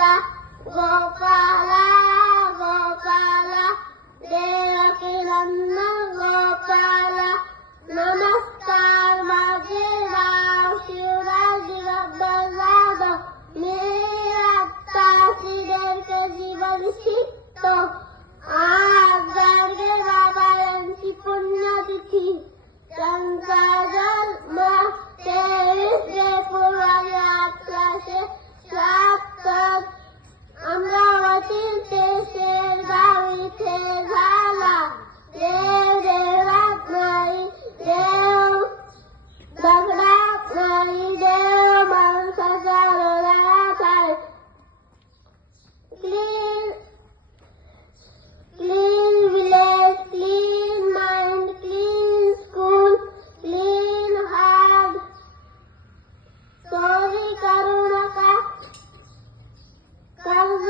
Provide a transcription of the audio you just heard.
गोपाला गोपाला देवकी नंदन गोपाला नमस्कार माझे नाव शिवराज दिगंबर जाधव मी आत्ता सिडेरचे जीवन शिकतो आज गाडगे बाबा यांची पुण्यतिथी त्यांचा जन्म 23 फेब्रुवारी 1876 अमरावती ते शेरगाव इथे झाला. देव देवरात नाही देव दगडात नाही देव माणसाच्या हृदयात आहे. Clean village, clean mind, clean school, clean heart. चोरी करू नका, कर्ज